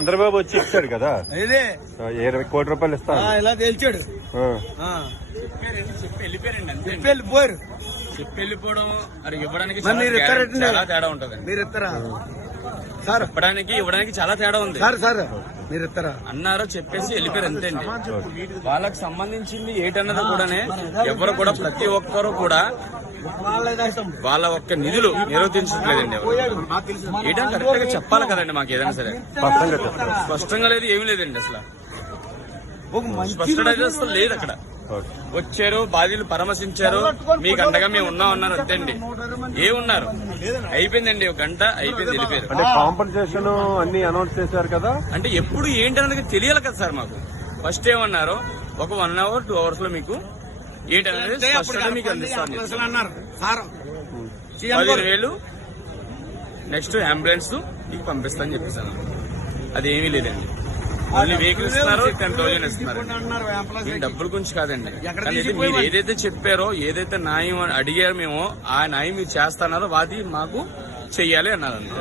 చంద్రబాబు వచ్చి ఇచ్చాడు కదా, ఇదే 20 కోట్ల రూపాయలు ఇస్తాను ఇలా తేల్చాడు. వెళ్ళిపోయారు. వెళ్ళిపోవడం అది ఇవ్వడానికి మీరు ఇస్తారండి, చాలా తేడా ఉంటది. మీరు ఇస్తారా సార్? ఇవ్వడానికి చాలా తేడా ఉంది సార్ మీరు ఇస్తారా అన్నారో చెప్పేసి వెళ్ళిపోయారు అంతే అండి. వాళ్ళకి సంబంధించింది ఏంటన్నది కూడానే ఎవరు కూడా ప్రతి ఒక్కరు కూడా వాళ్ళ ఒక్క నిధులు నిర్వర్తించట్లేదండి. ఏంటంటే కరెక్ట్ గా చెప్పాలి కదండి మాకు ఏదైనా సరే. స్పష్టంగా లేదు, ఏమీ లేదండి అసలు. స్పష్టత అయితే అసలు లేదు. అక్కడ వచ్చారు, బాధ్యులు పరామర్శించారు, మీకు అండగా మేము ఉన్నామన్నారు అంతే అండి. ఏమున్నారు, అయిపోయిందండి, 1 గంట అయిపోయింది, వెళ్ళిపోయారు. అంటే కాంపెన్సేషన్ అన్ని అనౌన్స్ చేశారు కదా, అంటే ఎప్పుడు ఏంటన్నది తెలియాలి కదా సార్ మాకు. ఫస్ట్ ఏమన్నారు, ఒక 1 అవర్ 2 అవర్స్ లో మీకు ఏంటనేది స్పష్టంగా మీకు అందిస్తాను. 15,000 నెక్స్ట్ అంబులెన్స్ మీకు పంపిస్తానని చెప్పేసాను. అదేమీ లేదండి. ఓన్లీ వెహికల్ ఇస్తున్నారు, 10,000 ఇస్తున్నారు. డబ్బుల గురించి కాదండి. కానీ మీరు ఏదైతే చెప్పారో, ఏదైతే న్యాయం అడిగారో మేము ఆ న్యాయం మీరు చేస్తున్నారో అది మాకు చెయ్యాలి అన్నారండి.